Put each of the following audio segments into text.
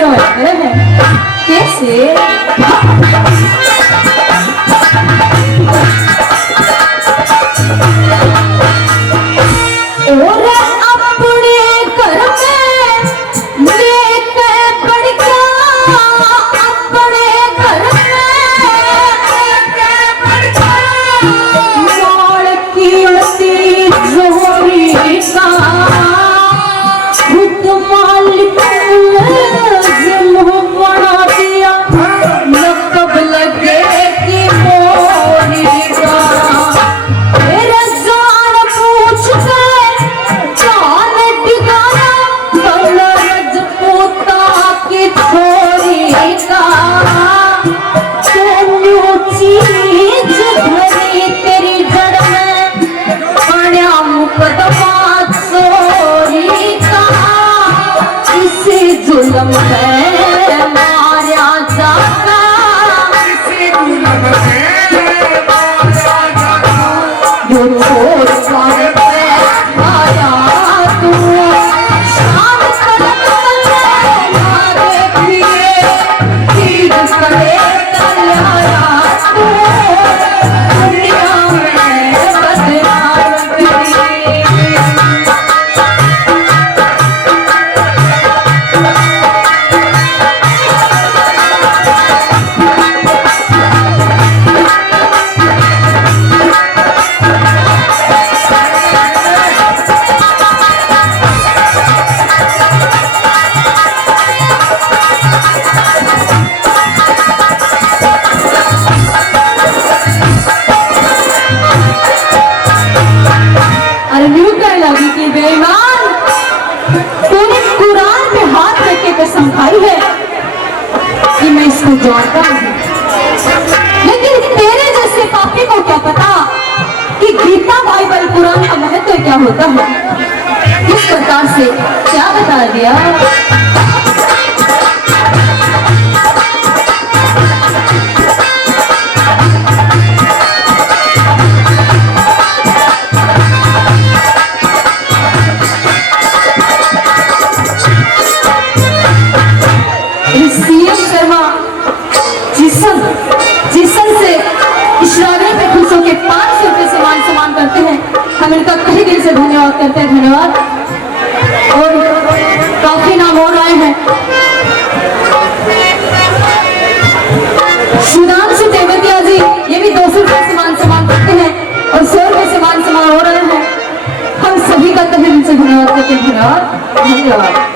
रोया है कैसे और अपने घर में लेके बढ़ गया अपने घर में लेके बढ़ गया मोड़ की लती जोरी का खुद मालिक मुंह बना दिया न कब लगे कि मोरी का मेरा जान पूछ के जान टिकाया कल रजपूता की छोरी का तो चीज भरी तेरी जड़ में पड़ा मुकदमा चोरी का इसी जुल्म है मारा जाता इसी जुल्म है मारा जाता जो छोड़ पाए आया तू शाम तलक तले ना देखिए तीर करे तले आया तू दुनिया में बदनाम तेरी अरे न्यू कहने लगी कि बेईमान तूने कुरान पे हाथ रख के कसम खाई है कि मैं इसको जानता हूँ लेकिन तेरे जैसे पापी को क्या पता कि गीता बाइबल कुरान का महत्व क्या होता है किस प्रकार से क्या बता दिया सीएम शर्मा जिसन से इशारे पे खुश होकर 500 रुपए से मान सम्मान करते हैं हम इनका कहीं दिल से धन्यवाद करते हैं धन्यवाद और काफी नाम और आए हैं सुधांशु तेवतिया जी ये भी 200 रुपए से मान सम्मान करते हैं और 100 रुपए से मान सम्मान हो रहे हैं हम सभी का कहीं दिल से धन्यवाद करते हैं धन्यवाद धन्यवाद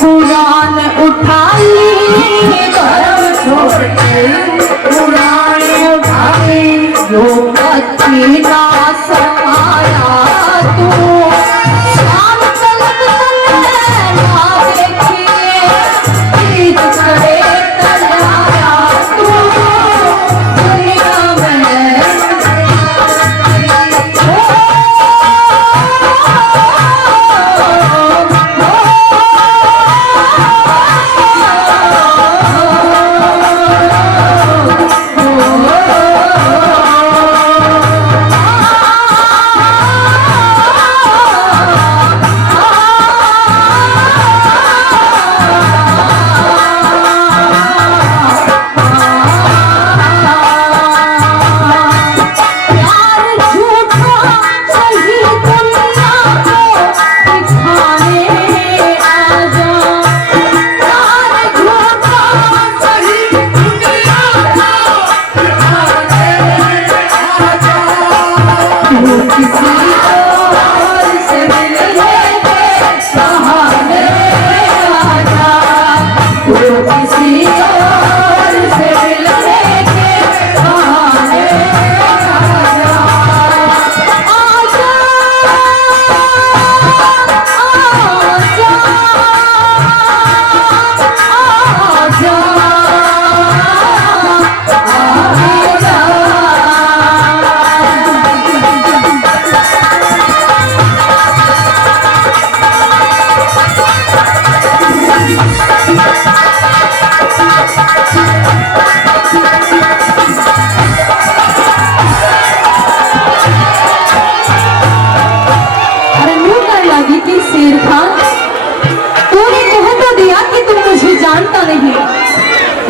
कुरान उठा ली धर्म छोड़ के कुरान उठा ली जो बच्ची ना समाया तू शाम तलक तले ना देखिए तीर करे तले आया तू दुनिया में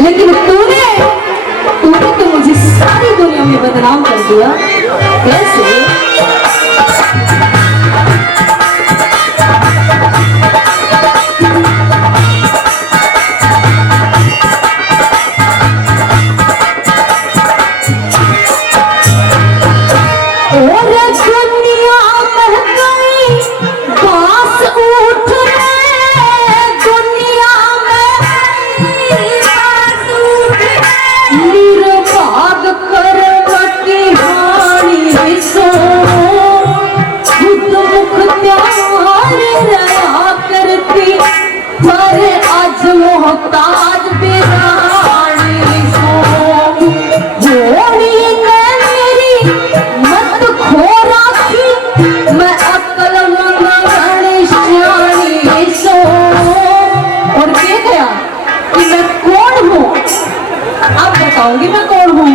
लेकिन तूने तो मुझे सारी दुनिया में बदनाम कर दिया। कैसे? बताऊंगी मैं कौन हूँ।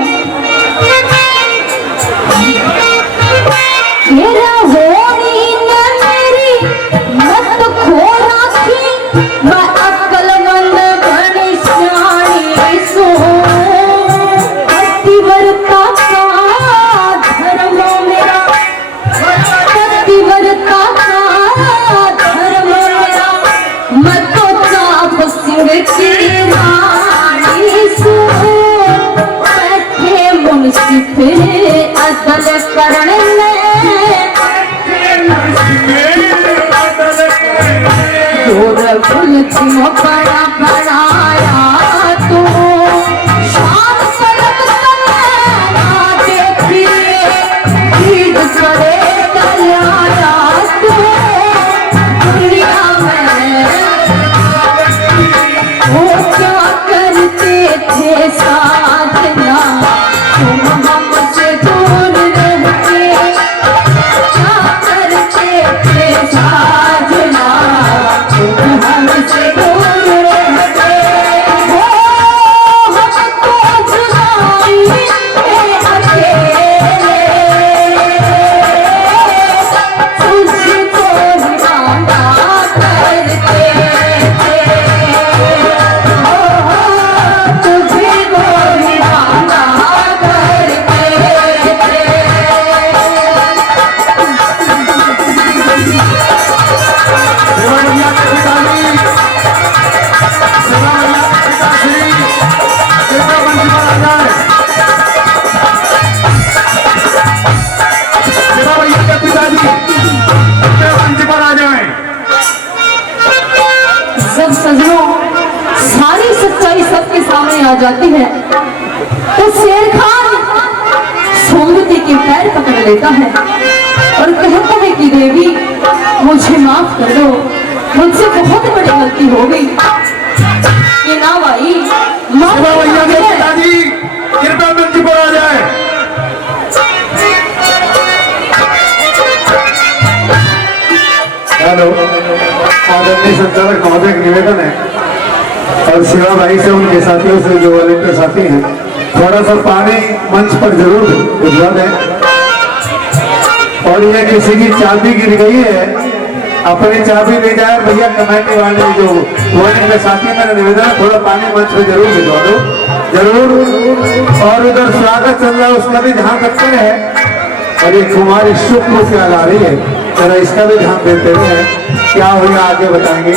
मेरा होनी न मेरी मत खो राखी, मैं अक्लमंद बड़ी सियाणी सो। पतिव्रता का धर्म मेरा, पतिव्रता का धर्म मेरा, मैं तो चाप सिंह की रानी सो। फिर अदल करने बड़ा बनाया तो शान सलग देखिए भीड़ करे दलाया तो दुनिया में वो क्या करते थे साधना, तुम हमसे दूर रहते क्या करते थे साधना, तुम हमसे दूर रहते हो हमको जुदाई में अकेले, तुझको दीवाना करते थे, तुझको दीवाना जब सजनों सारी सच्चाई सबके सामने आ जाती है तो शेर खान सोमवती के पैर पकड़ लेता है और कहता है कि देवी मुझे माफ कर दो, मुझसे बहुत बड़ी गलती हो गई। ये ना भाई पिताजी कृपया मंच पर आ जाए। हेलो, आदरणीय संचालक महोदय का निवेदन है और शिवा भाई से उनके साथियों से जो वॉलेंटियर साथी हैं थोड़ा सा पानी मंच पर जरूर भिजवा दें। और ये किसी की चाबी गिर गई है, अपनी चाबी ले जाए भैया कमेटी वाले जो वॉलेंटियर साथी, मेरा निवेदन है थोड़ा पानी मंच पर जरूर भिजवा दो जरूर। और उधर स्वागत चल रहा है उसका भी ध्यान रखते हैं। और ये कुमारी शुक्र क्या गा रही है, जरा इसका भी ध्यान देते हुए क्या हुआ आगे बताएंगे।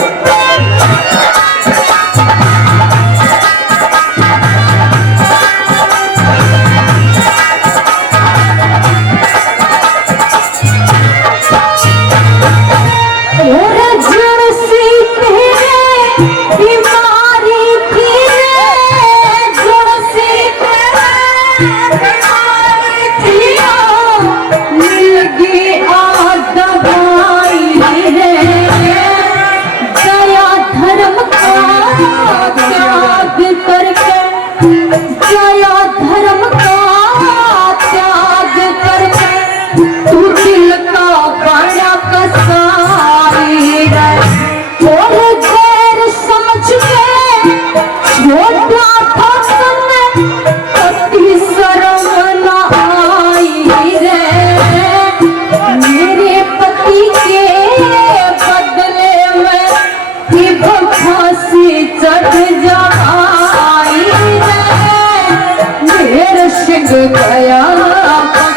सिंह गया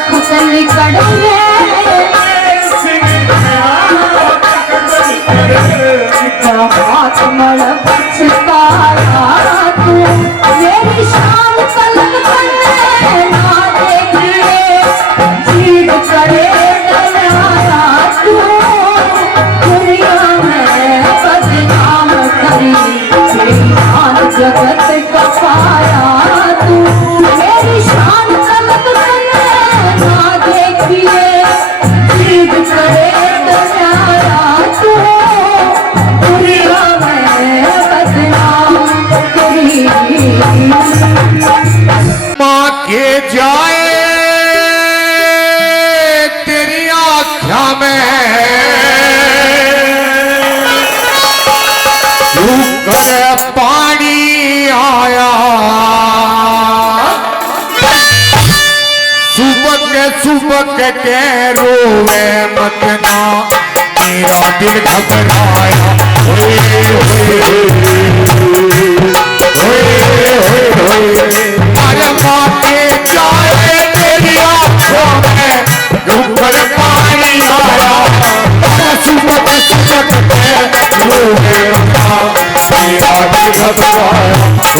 फसल कड़वे हाथ मड़ पछताया तू मेरी शान तलब करने ना देखिए जीव करे दयाया तू दुनिया में बदनाम करी मेरी शान जगत का पाया तू मेरी शान तलब करने ना देखिए जीव करे दयाया तू दुनिया में बदनाम करी माँ के जाए तेरी आँखा में तू कर पानी आया सुबह के रोवे मत ना मेरा दिल घबराया अरे माँ के जाए तेरी आँखों में ऊपर पानी आया सुबह के रोवे मेरा दिल घबराया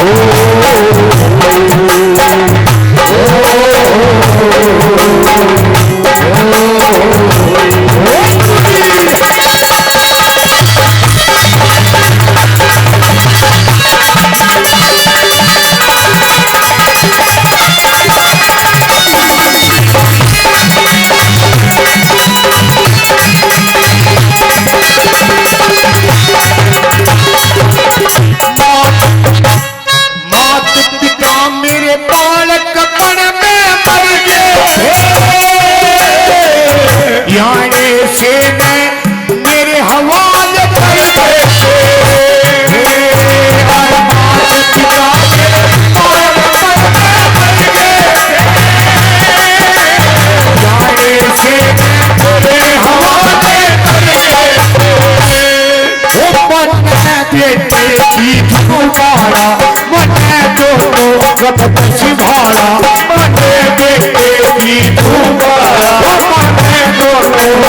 सिंघाड़ा मने बेटे की धूमारा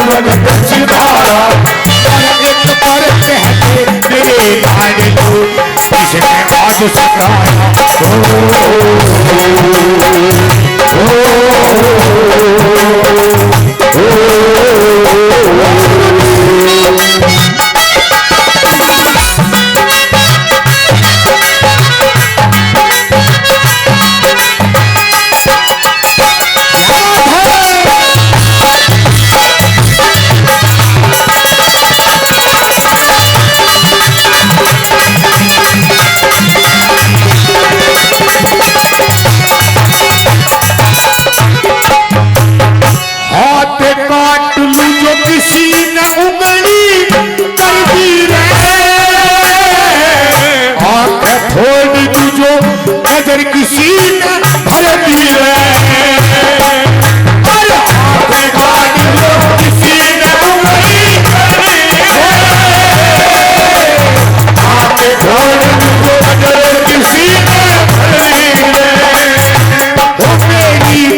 मने सिंघाड़ा एक पर कहते मेरे लाल को किसने आज सताया किसी ने भर दी किसी ने किसी ने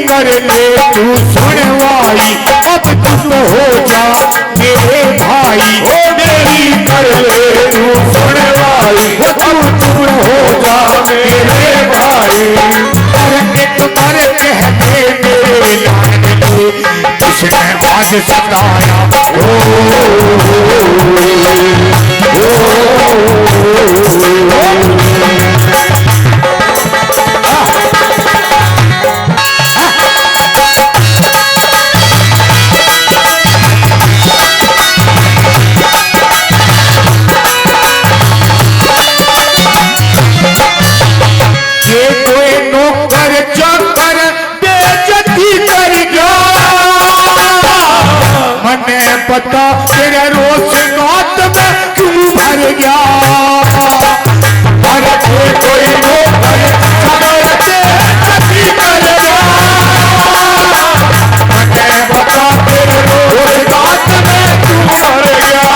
कर ले तू सुनवाई अब तुम हो जा मेरे भाई मेरी कर ले तू सुनवाई तुम हो जा मेरे भाई एक बार कहते मेरे लाल को किसने बाज सताया पता तेरे रोज रात में क्यों भर गया अरे कोई नौकर सगरते नहीं कर गया मैं पता तेरे रोज रात में क्यों भर गया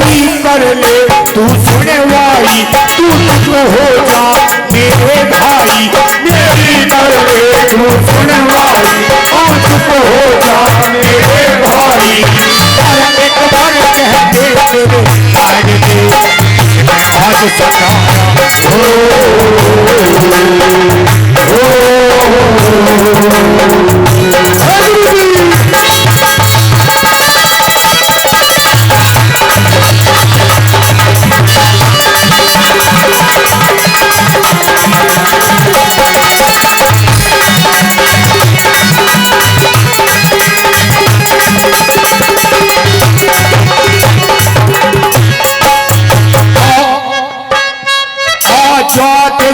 नहीं कर ले तू सुनवाई तू हो जा मेरे भाई मेरी कर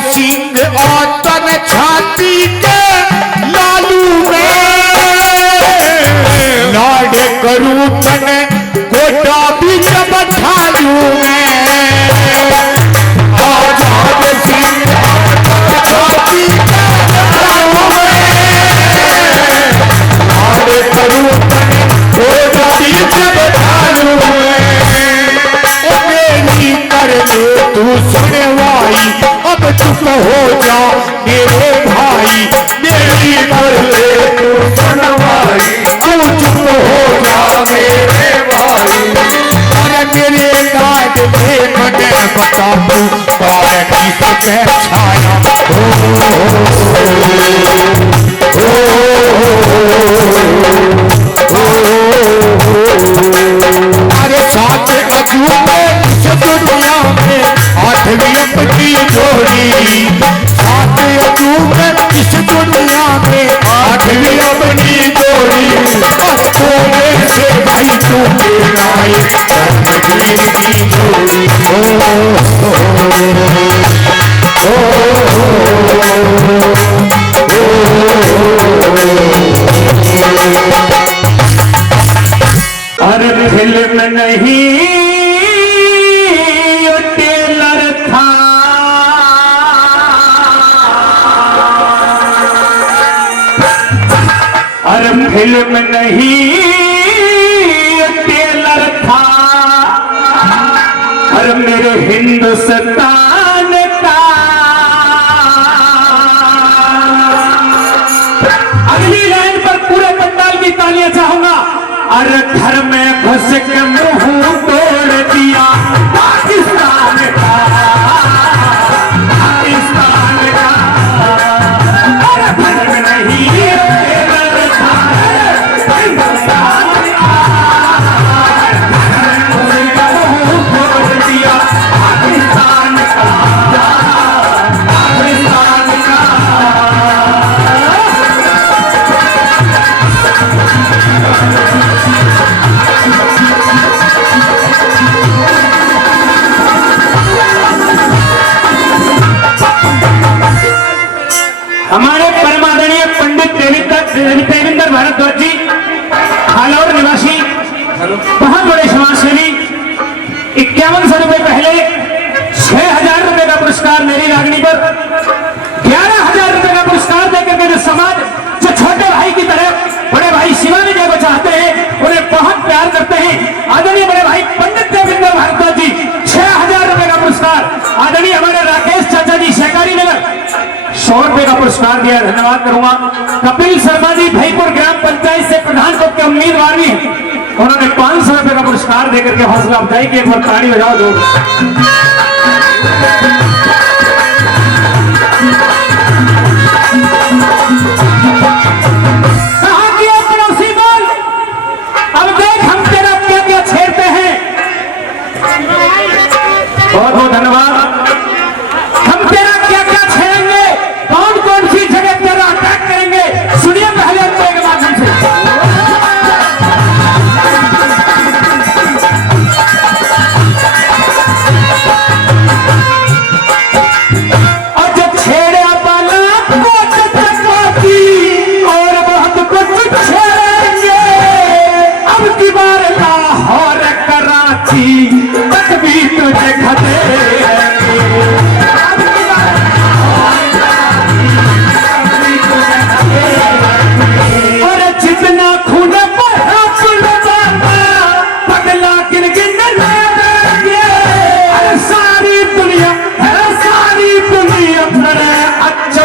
सिंह और तन छाती के लालू में लाड़ करूं तन गोटा भी जब ठालू में आजाद सिंह और छाती के लालू में लाड़ करूं तन गोटा भी जब ठालू में मेरी कर ले तू सुनवाई अब चुप हो जा मेरे भाई मेरी कर ले तू सुनवाई अब चुप हो जा मेरे भाई अरे मेरे दाद में मने बता तू कौन किसके छाया अरे साथ अजूबे इस दुनिया में आठवीं अपनी जोड़ी साथ अजूबे इस दुनिया में आठवीं अपनी जोड़ी बस थोड़े से भाई तू गिराए की जोड़ी और फिल्म नहीं टेलर था और फिल्म नहीं टेलर था और मेरे हिंदुस्तान का अगली लाइन पर पूरे पंडाल की तालियां चाहूंगा। और घर में घुस के मुंह तोड़ दिया पाकिस्तान का पाकिस्तान का अरे घर में नहीं तोड़ दिया पाकिस्तान का पाकिस्तान का हमारे परमादरणीय पंडित देवेंद्र भारद्वाज जी हालौर निवासी बहुत बड़े समाजसेवी 5100 रुपए पहले 6000 रुपए का पुरस्कार मेरी रागनी पर 11000 रुपए का पुरस्कार देकर के समाज जो छोटे भाई की तरह बड़े भाई शिवा विजय को चाहते हैं उन्हें बहुत प्यार करते हैं। आदरणीय बड़े भाई पंडित देवेंद्र भारद्वाज जी 6000 रुपए का पुरस्कार। आदरणीय हमारे राकेश चाचा जी सहकारी नगर 100 रुपए का पुरस्कार दिया, धन्यवाद करूंगा। कपिल शर्मा जी भईपुर ग्राम पंचायत से प्रधान पद के उम्मीदवार भी हैं, उन्होंने 500 रुपए का पुरस्कार देकर के हौसला अफजाई की। एक बार ताली बजाओ दो। कहा कि पड़ोसी बोल अब देख हम तेरा क्या क्या छेड़ते हैं। बहुत बहुत धन्यवाद। हम तेरा क्या क्या छेड़ेंगे, कौन कौन सी जगह तेरा अटैक करेंगे, सुनिए पहले तो एक बात हमसे। और जब छेड़ा वाला और बहुत कुछ छेड़ेंगे, अब की बार लाहौर कराची तक भी तुझे खतरे और जितना खून बहा पगला गिन गिन लेंगे। अरे सारी दुनिया करे अच्छा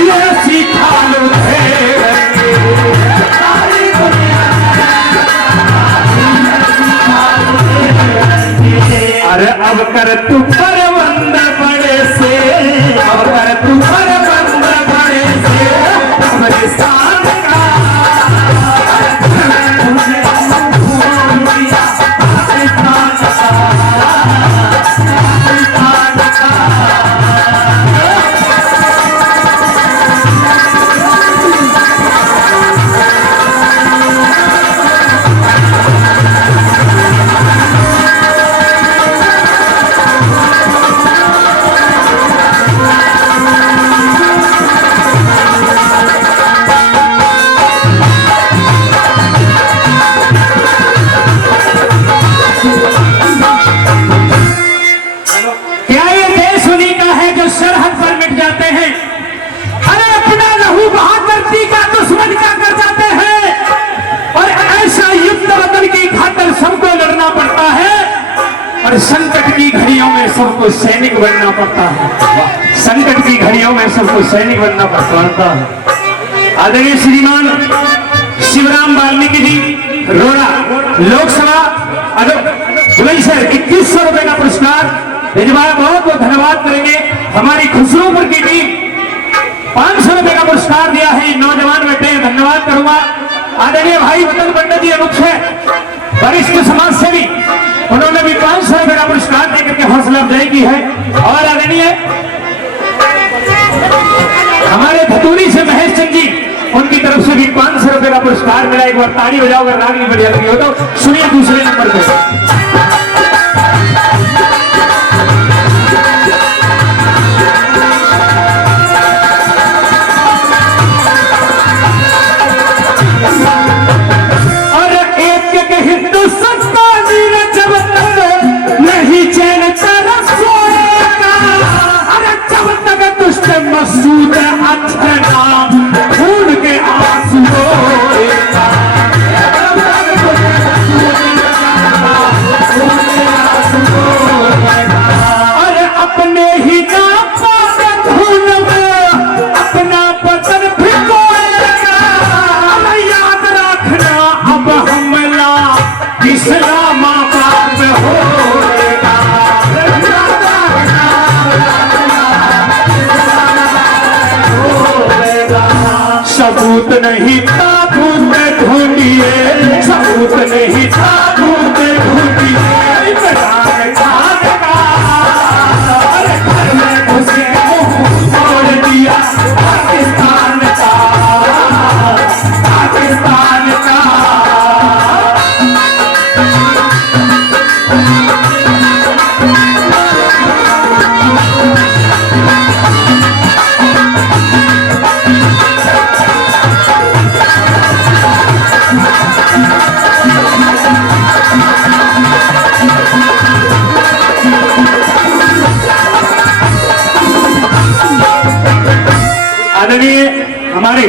ये सीखा लो सारी दुनिया। अरे अब कर तू परवा और संकट की घड़ियों में सबको सैनिक बनना पड़ता है। संकट की घड़ियों में सबको सैनिक बनना पड़ता है। आदरणीय श्रीमान शिवराम वाल्मीकि जी रोड़ा लोकसभा बुलंदशहर 2100 रुपए का पुरस्कार भिजवाया। बहुत बहुत धन्यवाद करेंगे। हमारी खुसरूपुर की टीम 500 रुपए का पुरस्कार दिया है। नौजवान बेटे धन्यवाद करूंगा। आदरणीय भाई वतन पंडित जी अनुप है वरिष्ठ समाज सेवी, उन्होंने भी 500 रुपए का पुरस्कार देकर के हौसला अफजाई की है। और आदरणीय हमारे धतूरी से महेश चंद जी, उनकी तरफ से भी 500 रुपए का पुरस्कार मिला। एक बार ताली बजाओ अगर राग नहीं बढ़िया लगी हो तो। सुनिए दूसरे नंबर पे मसूद अच्छा खून के आंसू अरे अपने ही धुन में अपना बदन भिगोएगा। याद रखना अब हमला इस्लामाबाद में होगा। सबूत नहीं ताबूत ढूंढिए, सबूत नहीं ताबूत ढूंढिए। अरे घर में घुस के मुंह तोड़ दिया पाकिस्तान का, पाकिस्तान का। आदरणीय हमारे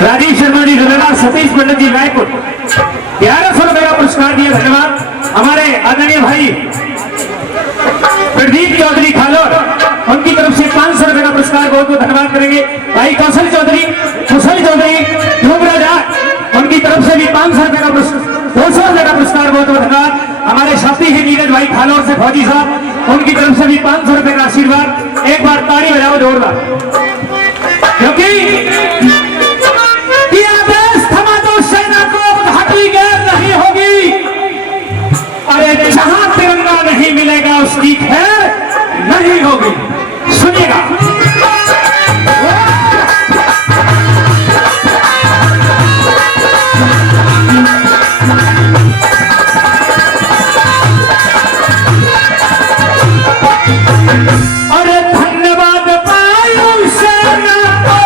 राजीव शर्मा जी धन्यवाद। सतीश पंडित जी रायपुर 1100 रुपए का पुरस्कार दिया, धन्यवाद। हमारे आदरणीय भाई प्रदीप चौधरी खालोर, उनकी तरफ से 500 रुपए का पुरस्कार बहुत बहुत धन्यवाद करेंगे। भाई कौशल चौधरी धूमराजा, उनकी तरफ से भी 500 रुपए का 200 रुपए का पुरस्कार बहुत बहुत धन्यवाद। हमारे साथी हैं नीरज भाई खालोर से फौजी साहब, उनकी तरफ से भी 500 रुपए का आशीर्वाद। एक बार ताली बजाओ जोरदार, क्योंकि आदेश थमा दो सेना को, घाटी गैर नहीं होगी। अरे जहां तिरंगा नहीं मिलेगा उसकी खैर नहीं होगी। सुनिएगा अरे धन्यवाद वायु सेना को,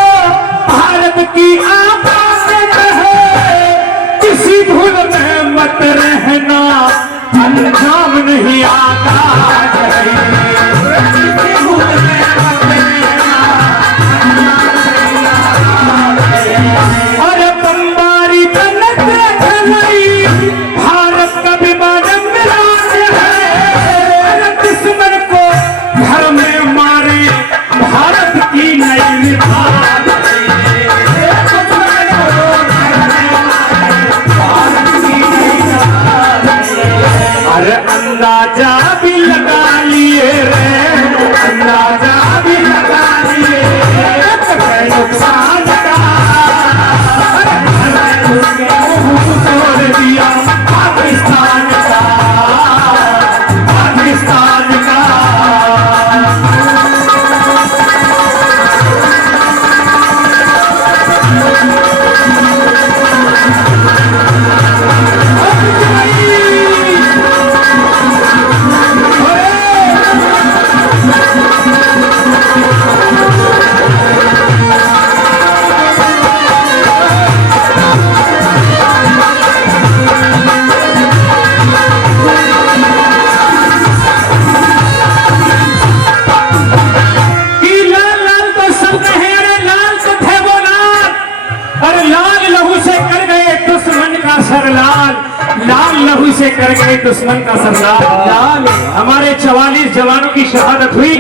दुश्मन का सरदार। हमारे 44 जवानों की शहादत हुई।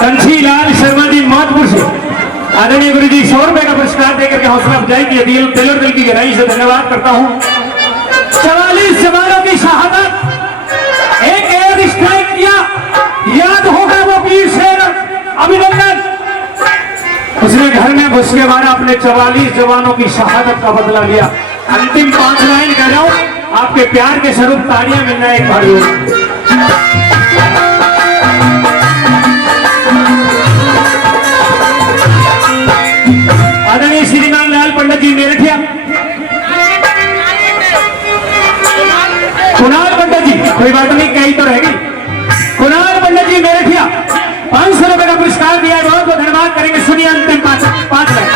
कंशीलाल शर्मा जी मौतपुर से आदरणीय गुरु जी 100 रुपए का पुरस्कार देकर के हौसला अफजाई की दिल की गहराई से धन्यवाद करता हूँ। 44 जवानों की शहादत, एक एयर स्ट्राइक किया, याद होगा वो वीर शेर अभिनंदन, उसने घर में घुस के मारा, अपने 44 जवानों की शहादत का बदला लिया। अंतिम 5 लाइन कह रहा हूं, आपके प्यार के स्वरूप तालियां मिलना एक बार आदरणीय श्रीमान लाल पंडित जी मेरठिया, कुणाल पंडित जी, कोई बात नहीं कही तो रहेगी, कुणाल पंडित जी मेरठिया 500 रुपए का पुरस्कार दिया है, बहुत बहुत धन्यवाद करेंगे। सुनिए अंतिम 5 लाइन।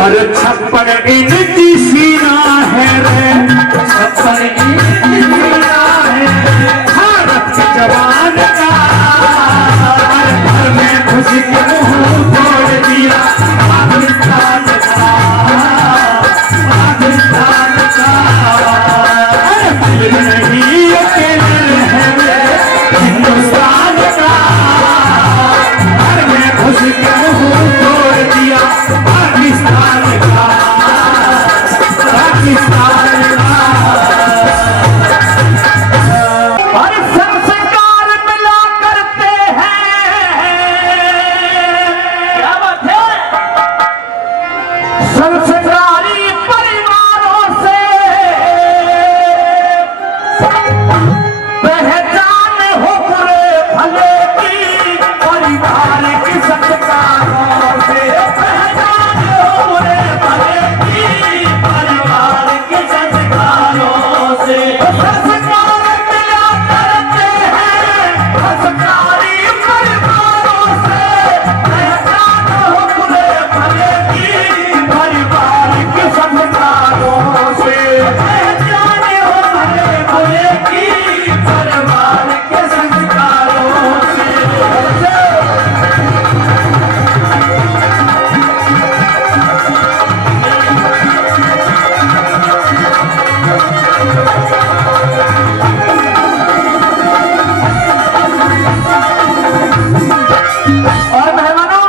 और 56 इंच सीना है रे, 56 इंच सीना है भारत के जवान का, घर में घुस के मुंह तोड़ दिया पाकिस्तान का, पाकिस्तान का। नहीं अकेले है रे हिंदुस्तान का, घर में घुस के मुंह तोड़ दिया पाकिस्तान का, पाकिस्तान का। और संस्कार मिला करते हैं, क्या बात है, संस्कारी परिवारों से पहचान हो पूरे भले की, परिवार की संस्कारों से पहचान हो पूरे भले की, परिवार के संस्कारों से। संस्कार मिला करते हैं संस्कारी परिवारों से, पहचान हो पूरे भले की, परिवार के संस्कारों से, पहचान हो भले भले की, परिवार के संस्कारों से। और मेहमानों,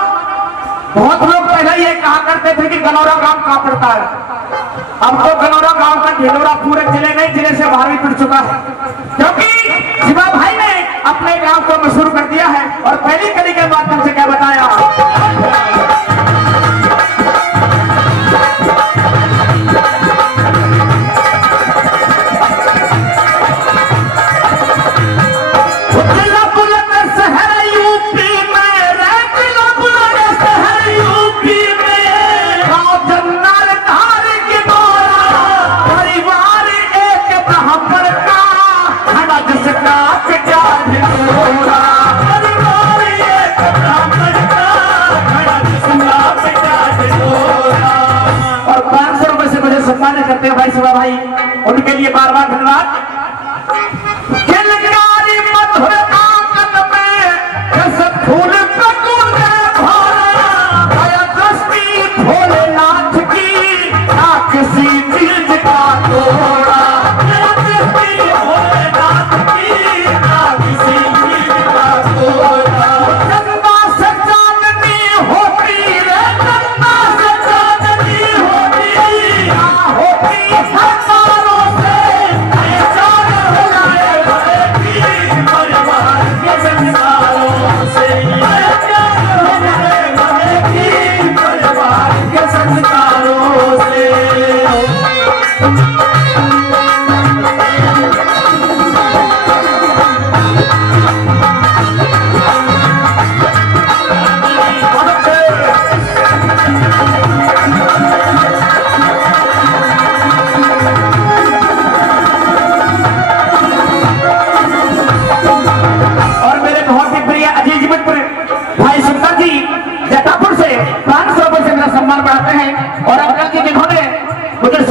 बहुत लोग पहले ये कहा करते थे कि गनौरा गांव कहां पड़ता है। अब तो गनौरा गांव का ढिंडोरा पूरे जिले नहीं, जिले से बाहर भी पड़ चुका है, क्योंकि शिवा भाई ने अपने गांव को मशहूर कर दिया है। और पहली कड़ी के माध्यम से क्या बताया, करते हैं भाई शिवा भाई, उनके लिए बार बार धन्यवाद। किलकारी मधुर आंगन में कसम फूल पकूले भरा, दया दृष्टि भोलेनाथ की ना किसी चीज का तोड़ा, दया दृष्टि भोलेनाथ की ना किसी चीज का तोड़ा। गंगा से चांदनी होती रे, गंगा से चांदनी होती, होती हजारों से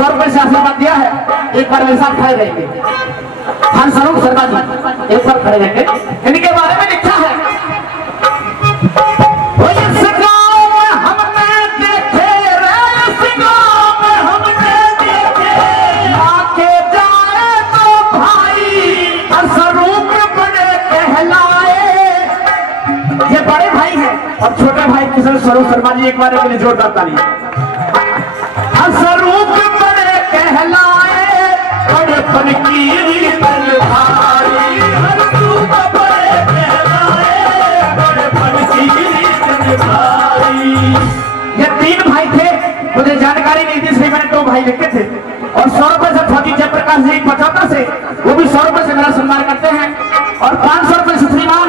100 रुपए से आशीर्वाद दिया है, एक बार मेरे साथ खड़े रहेंगे। खान स्वरूप शर्मा जी एक बार खड़े रहेंगे। इनके बारे में लिखा है, और छोटे भाई किशन स्वरूप शर्मा जी एक बार के लिए जोरदार ताली। स्वरूप बड़े कहलाए बड़ेपन की भारी, स्वरूप बड़े कहलाए बड़ेपन की भारी। ये 3 भाई थे, मुझे जानकारी नहीं थी इसलिए मैंने 2 भाई लिखे थे। और 100 रुपए से फौजी जयप्रकाश जी पचौता से, वो भी 100 रुपए से मेरा सम्मान करते हैं। और 500 रुपए से श्रीमान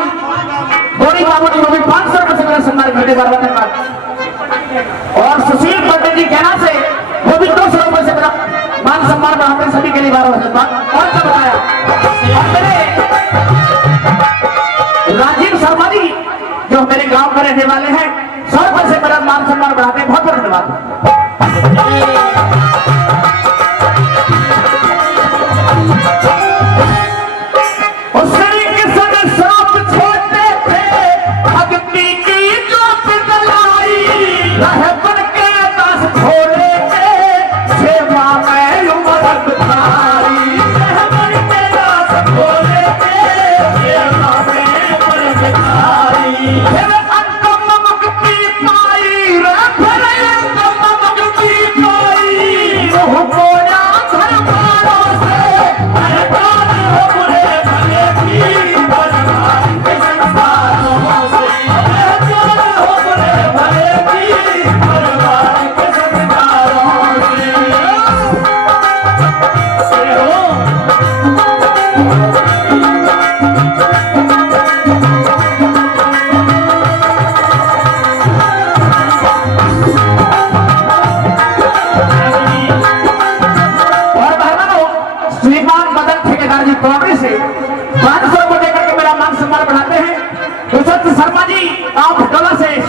गोरी बाबू जी, वो भी 500 रुपए से मेरा सम्मान करते बार धन्यवाद। और सुशील पंडित जी कहना से, वो भी 200 रुपए से मेरा मान सम्मान बढ़ाते हैं। सभी के लिए बार धन्यवाद। और क्या बताया, और मेरे राजीव शर्मा जी जो मेरे गांव में रहने वाले हैं, 100 रुपए से मेरा मान सम्मान बढ़ाते हैं। बहुत बहुत धन्यवाद।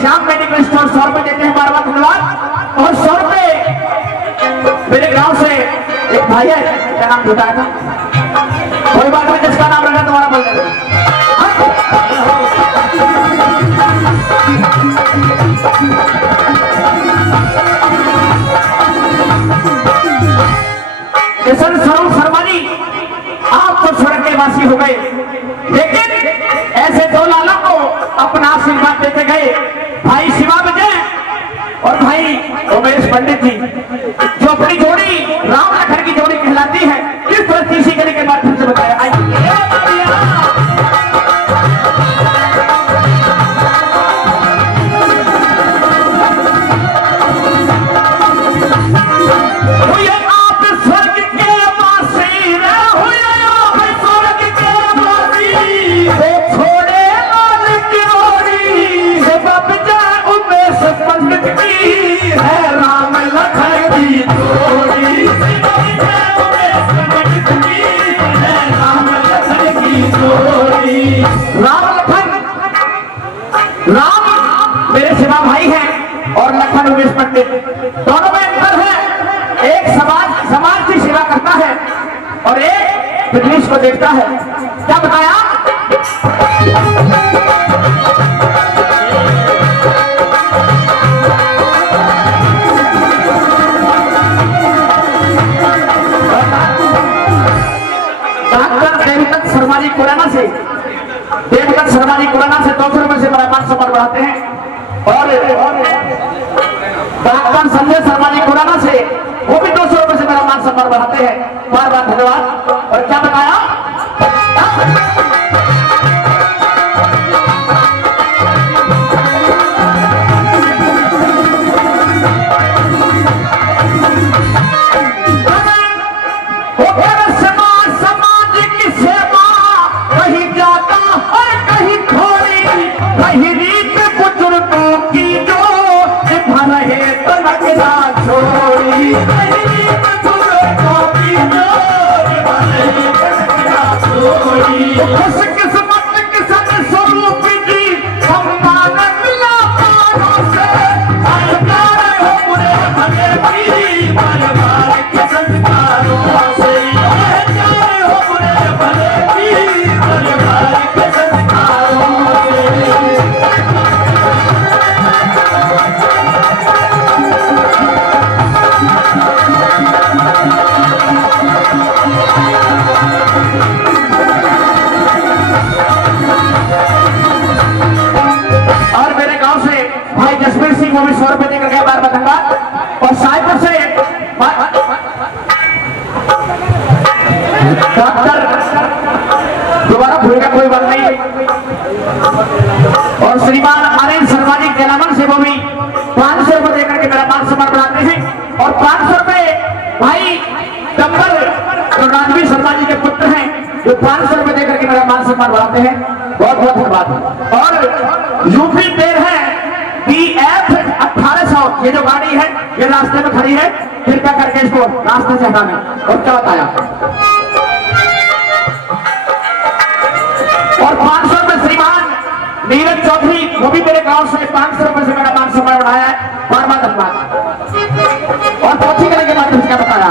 श्याम मेडिकल स्टोर 100 रुपए देते हैं, बार बार धन्यवाद। और 100 रुपए मेरे गांव से एक भाई है, क्या नाम जुटाया था, कोई बात नहीं, जिसका नाम रखा तुम्हारा बोल देना। किशन स्वरूप शर्मा जी, आप तो स्वर्ग के वासी हो गए, लेकिन ऐसे 2 लालों को अपना आशीर्वाद देते गए भाई शिवा विजय और भाई उमेश पंडित जी, जो अपनी जोड़ी राम लखन की जोड़ी कहलाती है। किस तरह तीसरी कड़ी के माध्यम से बताया। राम मेरे शिवा भाई हैं और लखन उमेश पंडित, दोनों में अंतर है। एक समाज की सेवा करता है और एक बिजनेस को देखता है। क्या बताया, डॉक्टर देवदत्त शर्मा जी कोराना से, देवदत्त शर्मा जी कोराना से 200 रुपए से मेरा मान सम्मान बढ़ाते हैं। और डॉक्टर संजय शर्मा जी कोराना से, वो भी 200 रुपए से मेरा मान सम्मान बढ़ाते हैं। बार बार धन्यवाद। और क्या बताया, किस्मत किसन स्वरूप जी सम्मान मिला पारों से, सरकार हो बुरे भले की, बार बार किसन वो भी 100 रुपए देकर के बार बार धन्यवाद। और साइपुर से डॉक्टर दोबारा भूलेगा कोई बात नहीं। और श्रीमान अनिल शर्मा जी केलामन से वो भी 500 रुपए देकर के मेरा मान सम्मान बढ़ाते हैं। और 500 रुपए भाई डम्बर जो रणवीर शर्मा जी के पुत्र हैं जो 500 रुपए देकर के मेरा मान सम्मान बढ़ाते हैं, बहुत बहुत धन्यवाद। और यूपी 13 BF 1800 ये जो गाड़ी है ये रास्ते में खड़ी है, कृपया करके इसको रास्ते से हटाने। और क्या बताया। और 500 रुपए श्रीमान नीरज चौधरी वो भी मेरे गांव से 500 रुपए से मेरा मान सम्मान बढ़ाया है, बार बार धन्यवाद। और पोथी करने के बाद क्या बताया।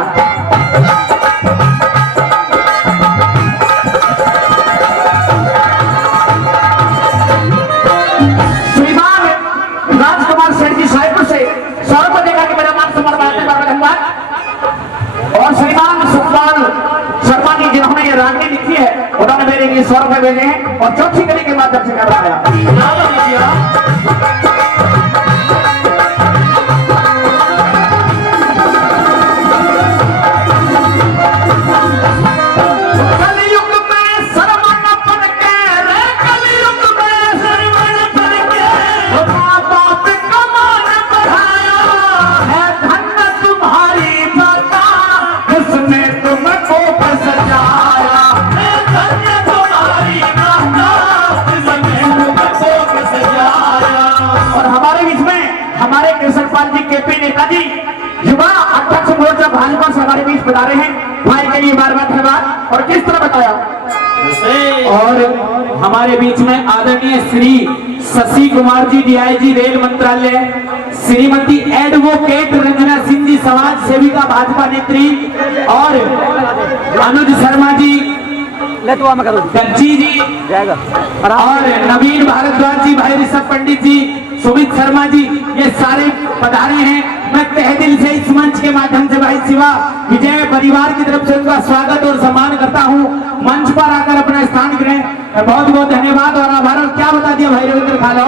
राजकुमार सेठ जी साहिबपुर से 100 रुपए देकर के मेरा मान सम्मान बढ़ाते हैं, धन्यवाद। और श्रीमान सुखपाल शर्मा जी जिन्होंने ये रागनी लिखी है उन्होंने मेरे लिए 100 रुपए भेजे हैं। और चौथी कड़ी के माध्यम से कर रहा युवा अध्यक्ष मोर्चा भाजपा से हमारे बीच बता रहे हैं, भाई के लिए बार बार धन्यवाद। और किस तरह बताया। और हमारे बीच में आदरणीय श्री शशि कुमार जी DIG रेल मंत्रालय, श्रीमती एडवोकेट रंजना सिंह जी समाज सेविका भाजपा नेत्री, और अनुज शर्मा जी गज्जी जी, और नवीन भारद्वाज जी, भाई ऋषभ पंडित जी, सुमित शर्मा जी, ये सारे पधारे हैं। मैं तहे दिल से इस मंच के माध्यम से भाई शिवा विजय परिवार की तरफ से उनका स्वागत और सम्मान करता हूं। मंच पर आकर अपना स्थान ग्रहण बहुत बहुत धन्यवाद और आभार। और क्या बता दिया भाई रविंद्र खाला।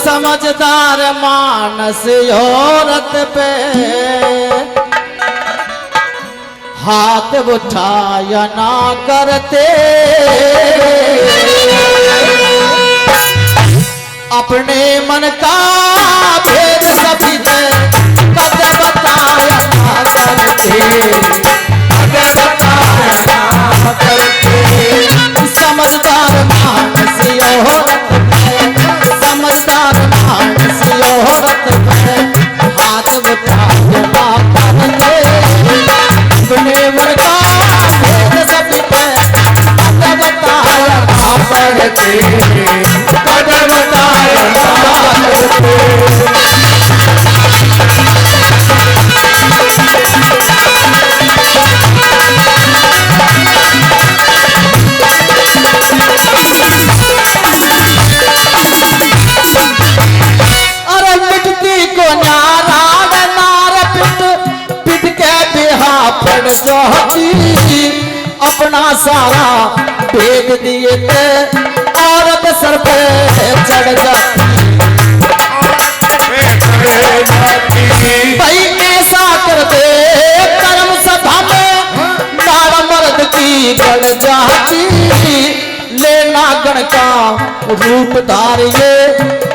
समझदार मानस औरत पे हाथ उठाया ना करते अपने मन का भेद सभी से कद बताया ना करते, कद बताया ना करते। समझदार मानस औरत है, समझदार मानस औरत है, हाथ बताया ना करते। अपने मन का भेद सभी से कद बताया ना करते, कद बताया ना करते। अरे मिटती को न्यारा नार पिट पिट के बिहा पड़ जाती, अपना सारा भेद दिए थे औरत सर पे चढ़ जाती। भाई ऐसा कर दे कर्म सभा में नार मर्द की बढ़ जाती, लेना गण का रूप धारिये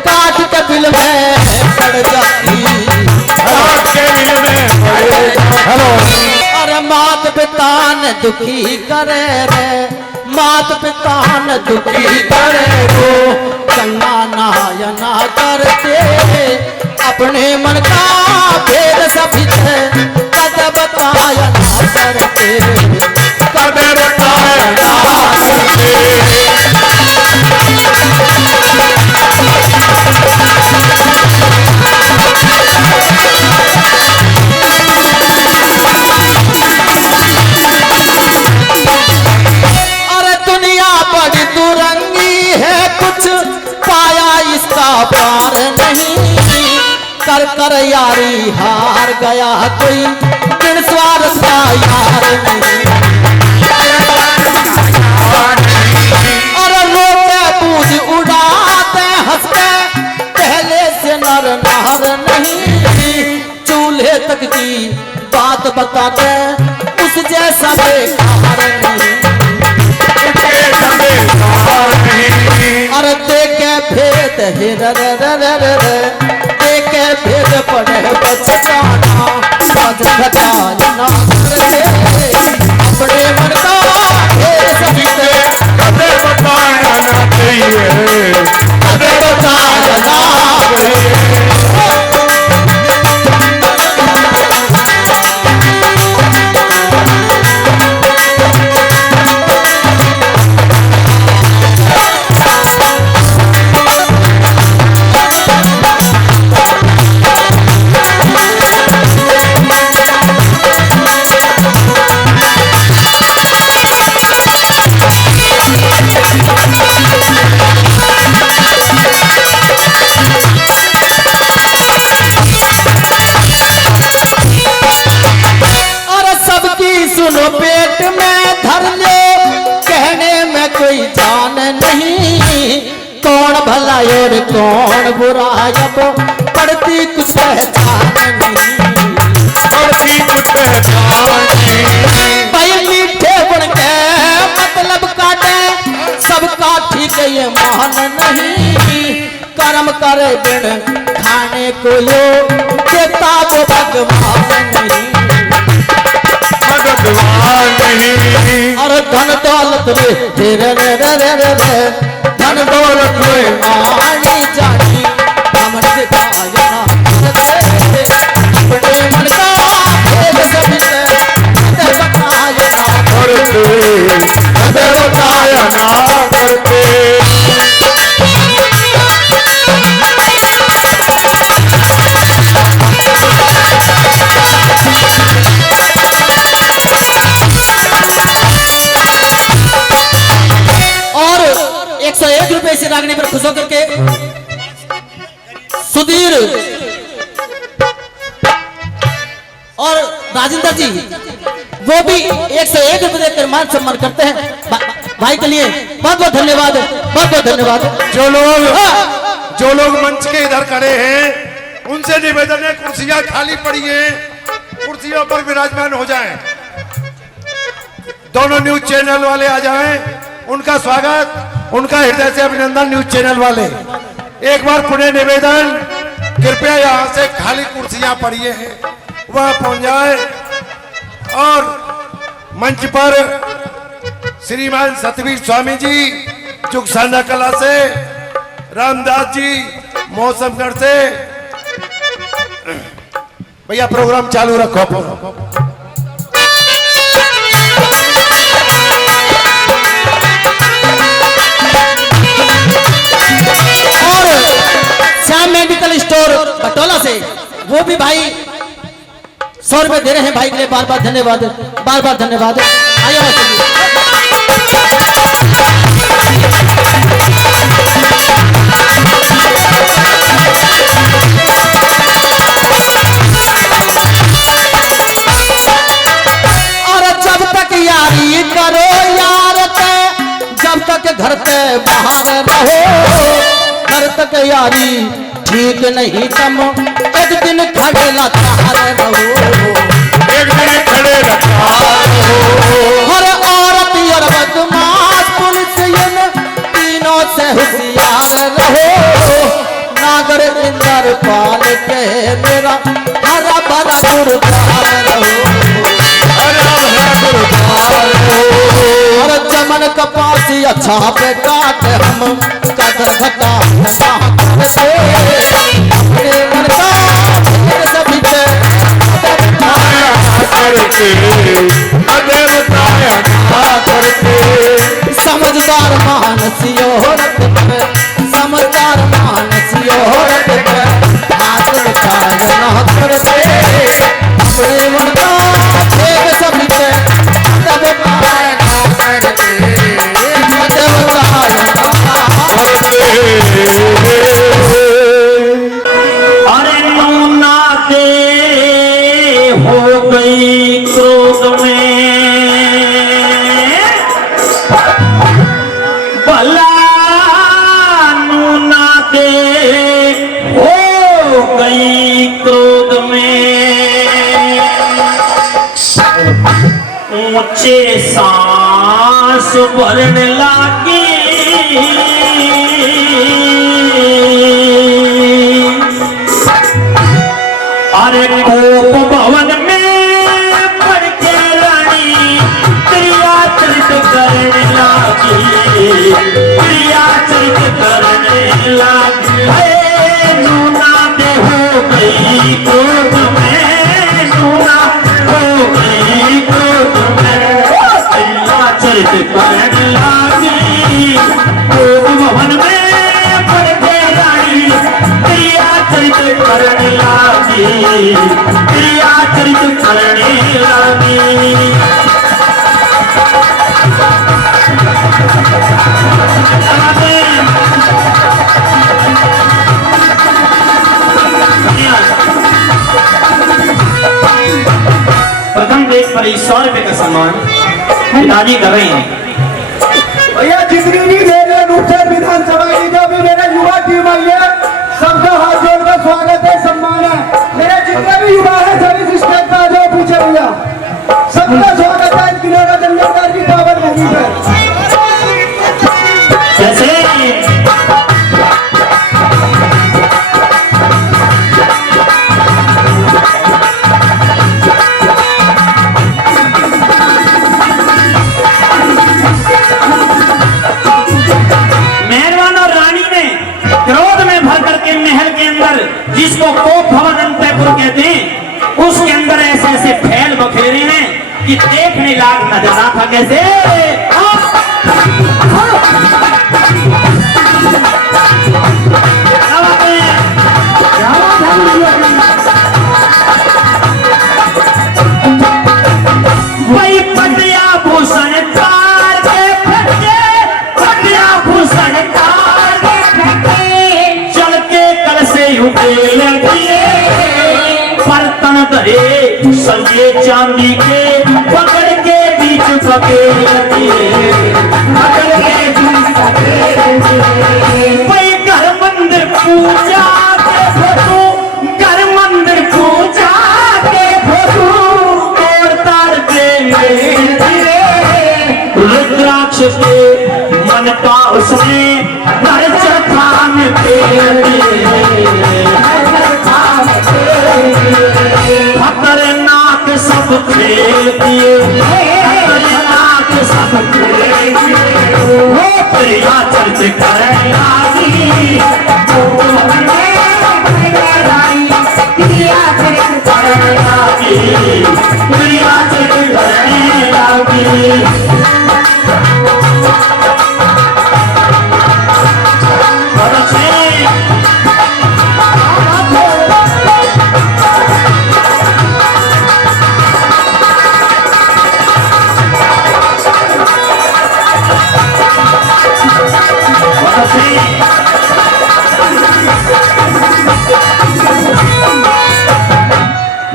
काट के बिल में पड़ जाती। हेलो, अरे मात पिता ने दुखी करे रे, मात पिता ने दुखी करे रो, चंगा नायना करते। अपने मन का भेद सभी से कद बताया ना करते, कद बताया ना करते। अरे दुनिया बड़ी दुरंगी है, कुछ पाया इसका पार नहीं, कर कर यारी हार गया कोई बिन स्वार्थ का यार नहीं। अरे रोते बूझ उड़ाते हंसते, पहले से नर नार नहीं, चूल्हे तक की बात बताते उस जैसा बेकार नहीं। अरे देखे भेद हिर देखे भेद पड़े बचकाना, बज घटाया ना करते। अपने मन का भेद सभी से कद बताया ना चाहिए, कद बताया ना चाहिए। सुनो पेट में धर लो, कहने में कोई जान नहीं, कौन भला और कौन बुरा अब पड़ती कुछ पहचान नहीं, पड़ती कुछ पहचान नहीं। भाई मीठे बन के मतलब काटे सबका ठीक ये मान नहीं, कर्म करे बिन खाने को यो देता वो भगवान नहीं, अरे धन दौलत रे रे रे रे रे रे, धन दौलत रे आनी जानी हमन दिखाया ना करते। अपने मन का भेद सभी से कद बताया ना करते, कद बताया ना करते। और 101 रुपए से लागने पर खुश होकर के सुधीर और राजेंद्र जी वो भी 101 रुपए देकर मान सम्मान करते हैं। भाई के लिए बहुत बहुत धन्यवाद, बहुत बहुत धन्यवाद। जो लोग मंच के इधर खड़े हैं उनसे निवेदन है, कुर्सियां खाली पड़ी हैं, कुर्सियों पर विराजमान हो जाएं। दोनों न्यूज चैनल वाले आ जाएं, उनका स्वागत, उनका हृदय से अभिनंदन। न्यूज चैनल वाले एक बार पुनः निवेदन, कृपया यहाँ से खाली कुर्सियां पड़ी हैं वह पहुंच जाए और मंच पर श्रीमान सतवीर स्वामी जी जुगसाना कला से, रामदास जी मौसमगढ़ से। भैया प्रोग्राम चालू रखो। श्याम मेडिकल स्टोर बटोला से वो भी भाई 100 रुपए दे रहे हैं भाई के लिए। बार बार धन्यवाद, बार बार धन्यवाद। आइए और जब तक यारी करो यार ते, जब तक घर के बाहर रहो, घर तक यारी ठीक नहीं तम एक दिन खड़े लतार रहो, एक दिन खड़े लतार रहो। हर औरत और बदमाश पुलिस इन तीनों से होशियार रहो, नागर इंदर पाल के मेरा हरा भरा गुरुद्वार रहो, हरा भरा गुरुद्वार रहो। और चमन कपासी अच्छा पे काट हम कदर घटा समझदार मानसियो समझदार मानसियो हाथ उठाए ना करते अपने मन का एक सभी पे तब पाए ना करते अरे नूना दे हो गई क्रोध में, भला नूना दे हो गई क्रोध में, ऊंचे सांस भरने लागी, अरे कोप भवन में पड़ के रानी क्रिया चरित करने लागी, क्रिया चरित करने लागी। नूना दे हो गई क्रोध में, नूना हो गई क्रोध में, क्रिया चरित करने लागी, कोप भवन में पड़ के रानी क्रिया चरित करने लागी, क्रिया चरित करने लागी। प्रथम देश पर 100 रुपए का सम्मान पिताजी कर रहे हैं। भैया जितनी भी मेरे नूरसैन विधानसभा की जो भी मेरा युवा टीम आई है, सबका हाथ जोड़कर स्वागत है, सम्मान है। मेरे जितने भी युवा है सभी स्टेट का जो पूछे भैया, सबका स्वागत है किनारा जंगलदार की पावन भूमि पर। जैसे मेहरबान और रानी ने क्रोध में भर करके महल के अंदर, जिसको कोप भवन अंतःपुर कहते हैं, उसके अंदर ऐसे ऐसे फैल बखेरे हैं कि देखने लायक नजारा था। कैसे वही पटिया भूषण तार के फटे, पटिया भूषण तार के फटे, चल के कल से उठे लगे, बर्तन धरे सजे चांदी के, पकड़ के बीच पके लगे, पकड़ के बीच पके लगे। वही घर मंदिर पूजा के फोटो, घर मंदिर पूजा के फोटो, और तार रुद्राक्ष के मन का उसने घर चट्टान पे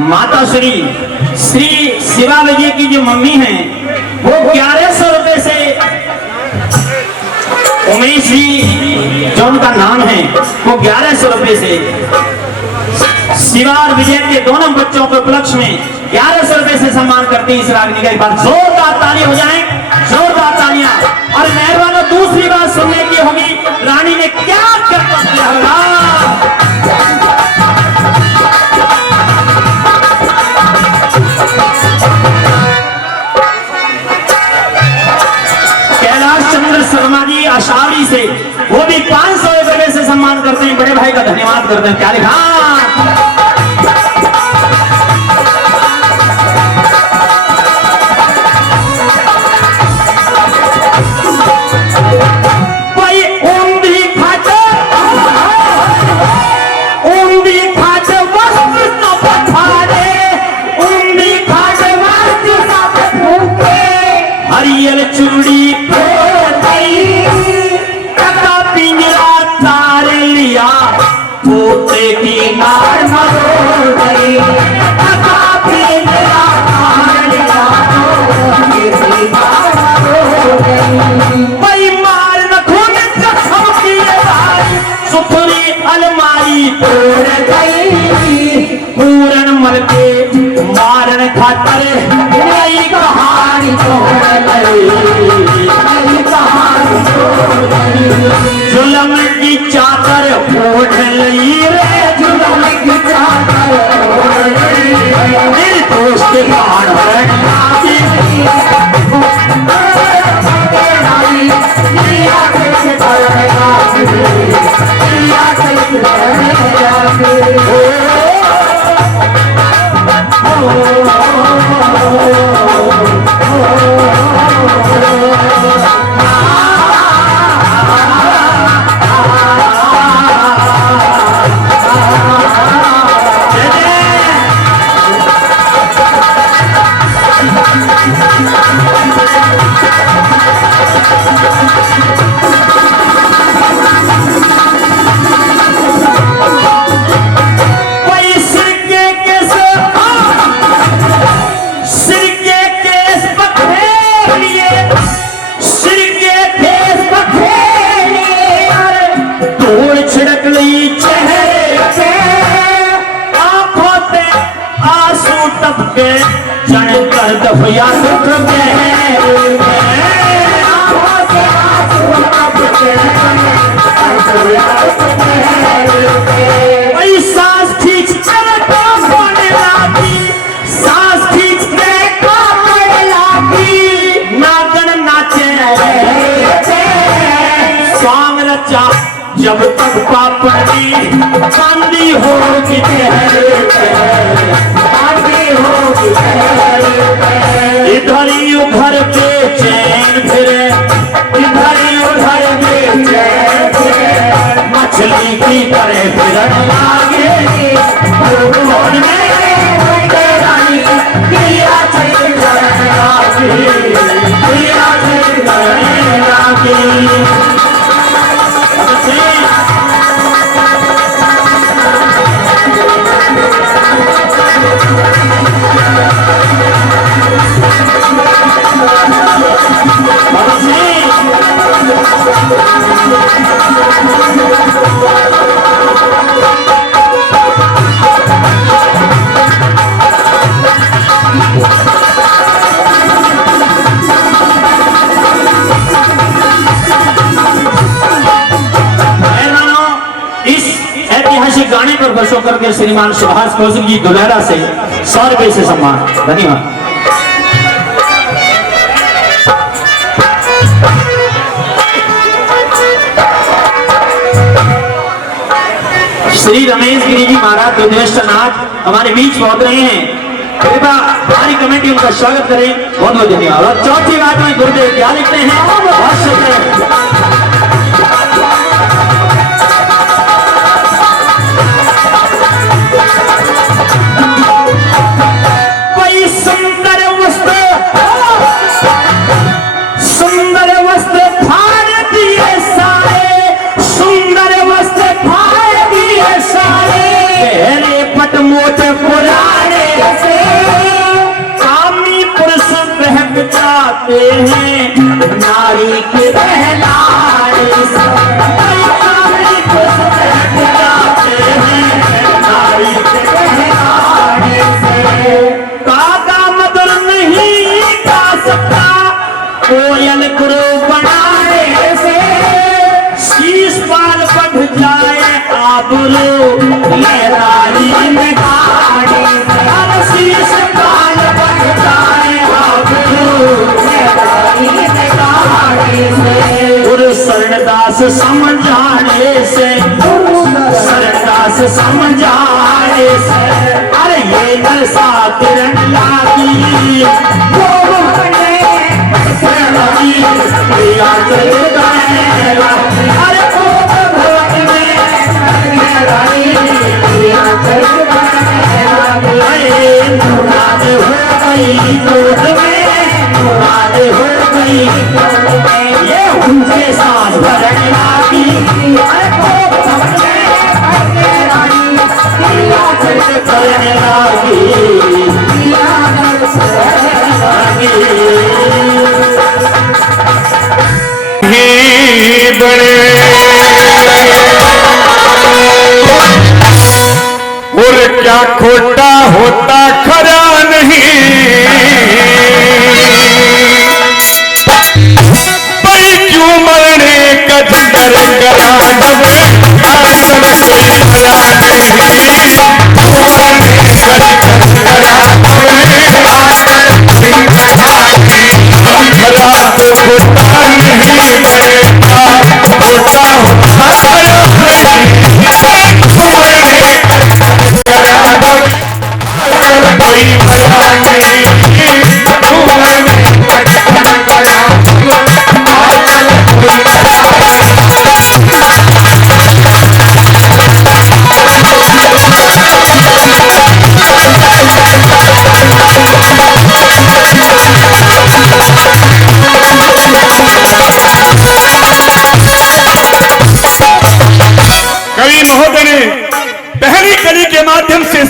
माता श्री शिवा विजय की जो मम्मी हैं वो 1100 रुपए से उमेश जी जो उनका नाम है वो 1100 रुपए से शिवा और विजय के दोनों बच्चों के उपलक्ष्य में 1100 रुपए से सम्मान करते हैं। इस रागनी का एक बार जोरदार ताली हो जाए, जोरदार तालियां। और मेहरबानों दूसरी बात सुनने की होगी, रानी ने क्या किया होगा। कैलाश चंद्र शर्मा जी आशावरी से वो भी 500 रुपए से सम्मान करते हैं, बड़े भाई का धन्यवाद करते हैं। क्या लिखा चूड़ी पिंजरा तार लिया पोते की नार मरोड़ गई, पिंजरा तार लिया भाई मार न खून कसम की भाई सुथरी अलमारी तोड़ गई, पूरन मल के मारन खातर नई कहानी जुलम की चादर ओढ़ लई रे, जुलम की चादर ओढ़ लई मेरे दोस्त बाण दफिया सुख सांस खींच कर सांस खींच के नागन नाचे स्वांग रचा जब तक पापड़ी कांदी हो इधर उधर बेचैन फिरे, इधर उधर बेचैन फिरे, मछली की तरह फिरन लागे गाने पर बसों करके श्रीमान सुभाष कौशिक जी दुलेरा से 100 रुपए से सम्मान। धन्यवाद। श्री रमेश गिरी जी महाराज दुर्देशनाथ हमारे बीच पहुंच रहे हैं, कृपया हमारी कमेटी उनका स्वागत करें। बहुत बहुत धन्यवाद। और चौथी बात में गुरुदेव क्या लिखते हैं, बहुत शुक्रिया। मोटे पुराने समझाने से सरकार से समझाने से अरे ये नशा किरण लागी अरे मुराद हो गई दूध में मुराद हो गई ये उनके साथ भरण लागी और क्या खोटा होता खरा नहीं भाई क्यों मरने का जिक्र करा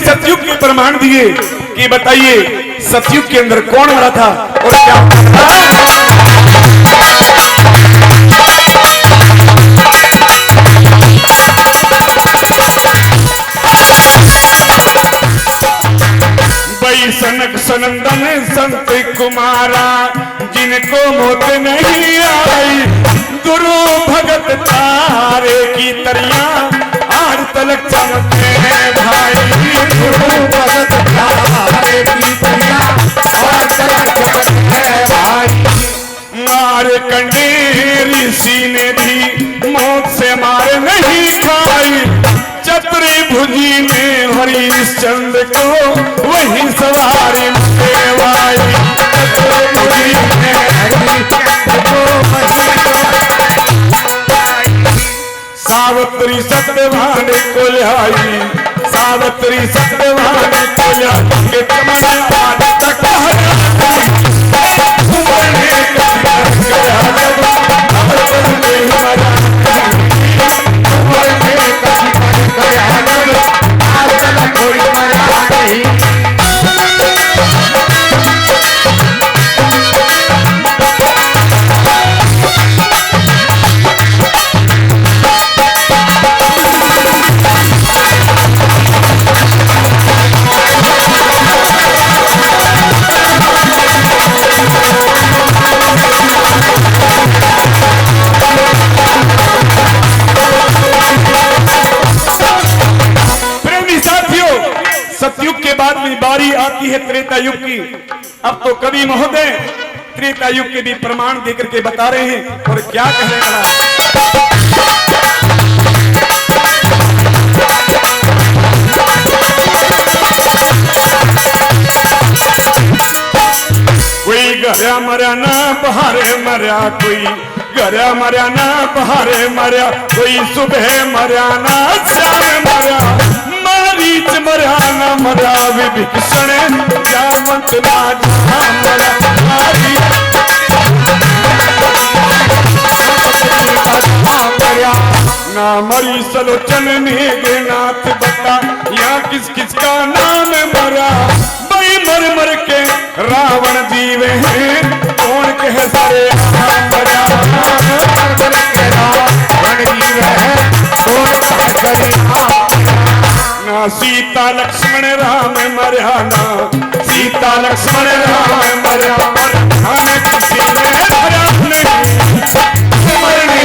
सतयुग के प्रमाण दिए कि बताइए सतयुग के अंदर कौन मरा था और क्या भाई सनक सनंदन संत कुमारा जिनको मौत नहीं आई गुरु भगत तारे की तरिया आज तलक चमके भाई गुरु भगत तारे की तरिया आज तलक चमके भाई मार कंडे ऋषि ने भी मौत से मार नहीं खाई चतुरी भुजी ने हरिश्चंद्र को वही सवारी सेवाई चतुर्भुजी ने हरिश्चंद्र को वही सावित्री सत्यवान को लाई सावित्री सत्यवान को लाई आज तक सतयुग के बाद में बारी आती है त्रेता युग की। अब तो कवि महोदय त्रेता युग के भी प्रमाण देकर के बता रहे हैं और क्या कह रहे हैं। कोई गया मरा ना बहारे मरा कोई गया मरा ना बहारे मरा कोई सुबह मरा ना शाम मरा मारीच मरा ना मरा विभीषण जामत राज मरा मारी ना मरी सलोचन मेघनाथ बता या किस किस का नाम मरा भाई मर मर के रावण जीवे हैं कौन कह सारे मरा मर मर के रावण जीवे हैं कौन कह करे ना सीता लक्ष्मण राम मरा ना सीता लक्ष्मण राम मरा मर किसी ने धरा नहीं मरने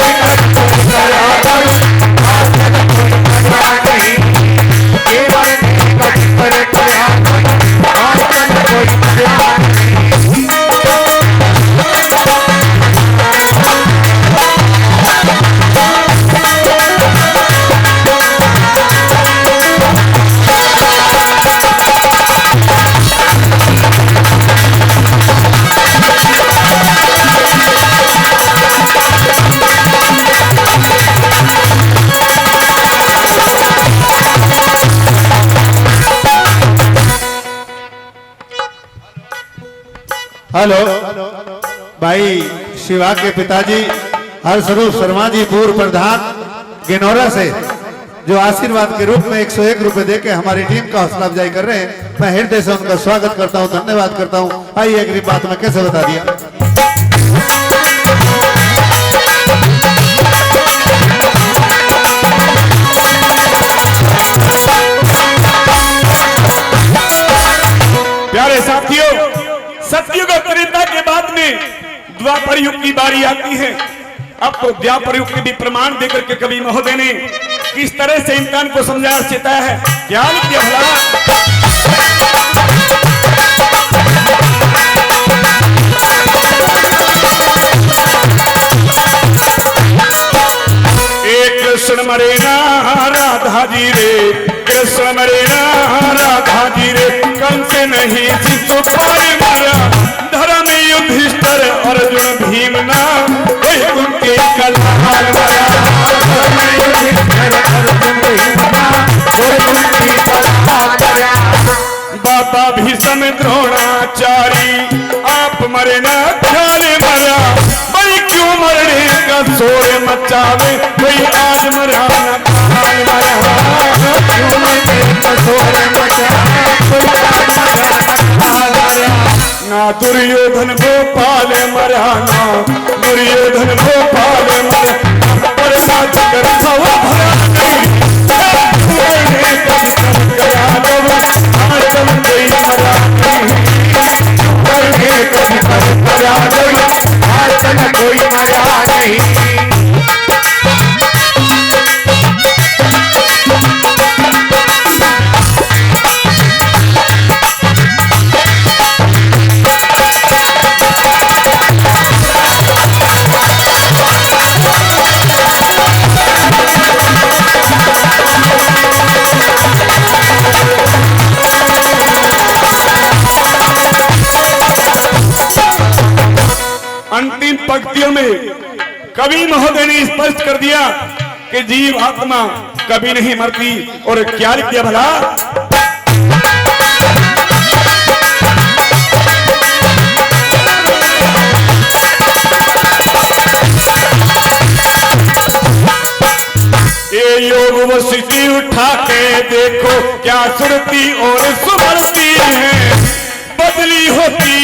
हेलो भाई शिवा के पिताजी हरस्वरूप शर्मा जी पूर्व प्रधान गिनौरा से जो आशीर्वाद के रूप में 101 रुपए देके हमारी टीम का हौसला अफजाई कर रहे हैं, मैं हृदय से उनका स्वागत करता हूं, धन्यवाद करता हूं। आइए अगली बात मैं कैसे बता दिया। प्यारे साथियों, सतयुग और त्रेता के बाद में द्वापर युग की बारी आती है। अब तो द्वापर युग के भी प्रमाण देकर के कवि महोदय ने किस तरह से इंसान को समझाया सिखाया है, क्या लिखिए भला। कृष्ण मरे ना राधा जी रे, कृष्ण मरे ना राधा जी रे, कंस नहीं जिसको पार मारा, धर्म युधिष्ठिर अर्जुन भीम ना उनके कलहार मारा, धर्म युधिष्ठिर अर्जुन भीम ना उनके कलहार मारा। बाबा भीष्म द्रोणाचारी आप मरे ना ख्याल मरा, भाई क्यों मरने का शोर मचावे, कोई आज मरा ना काल मरा, क्यों मरने का शोर मचावे, कोई आज मरा ना काल मरा। ना दुर्योधन गोपाल मरा, ना दुर्योधन गोपाल मरा, पर नाच कर सवा भरा नहीं, मरने का विचार करा जब आजम कोई मरा नहीं, मरने का विचार करा जब आजम कोई मरा नहीं। अंतिम पंक्तियों में कवि महोदय ने स्पष्ट कर दिया कि जीव आत्मा कभी नहीं मरती। और क्या किया भला, ये योग वशिष्ठी उठा के देखो क्या सुरती और सुभरती है, बदली होती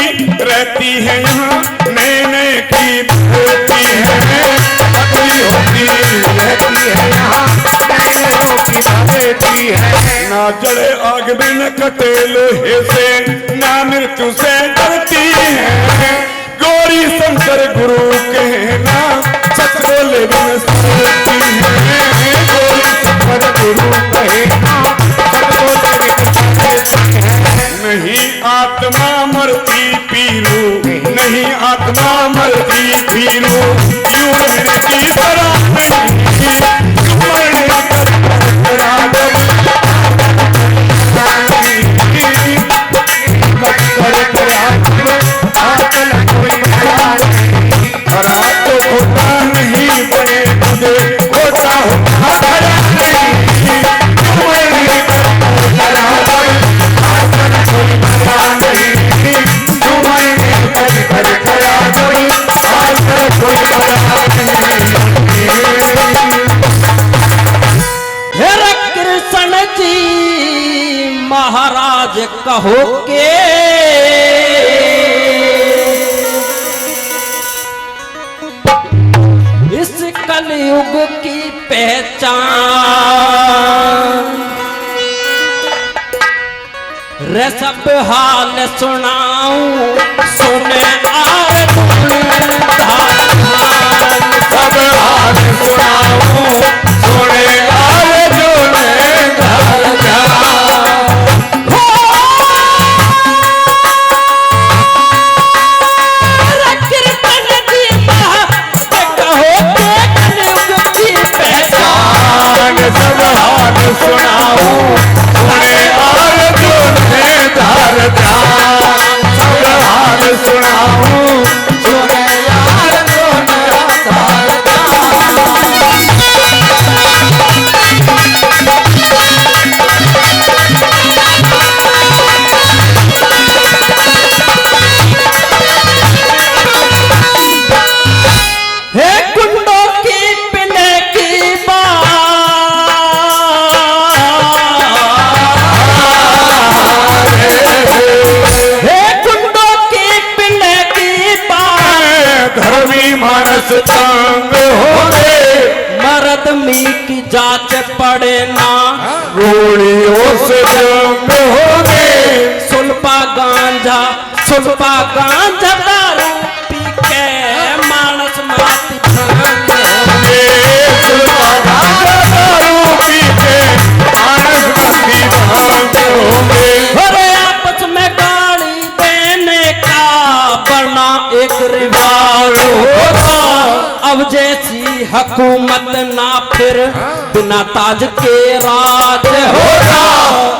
रहती है यहाँ नए नए की होती है, बदली होती रहती है यहाँ नए नए की रहती है। ना जड़े आग में न कटे लोहे से, ना मृत्यु से डरती है, गौरी शंकर गुरु कहना सच बोले बिन सरती है, गौरी शंकर गुरु कहना सच बोले बिन सरती है। नहीं आत्मा मरती पीरू, नहीं आत्मा मरती पीरू, यूं रहने की तरह नहीं, मरने का करा जब तो होता नहीं बने तुझे, होता होता खरा नहीं, मरने का करा कोई मरा नहीं, तुम्हारे कर खरा कोई आज कोई मरा नहीं। हे कृष्ण जी महाराज कहो के इस कलयुग की पहचान रे सब हाल सुनाऊं सुने आर सब हाल सुनाऊं सुने आर सब हाल सुनाऊं सुने अर्जुन ने धार, सब हाल सुनाऊं सुने तंग होंगे मर्द मी की जांच पड़े ना गोलियों से जंग होंगे सुल्पा गांजा दारू पी के मानस माती भांग होंगे। दारू पी के मानस माती भांग होंगे अरे आपस में गाली देने का बना एक रिवाज होगा। अब जैसी हुकूमत ना फिर बिना ताज के राज होगा।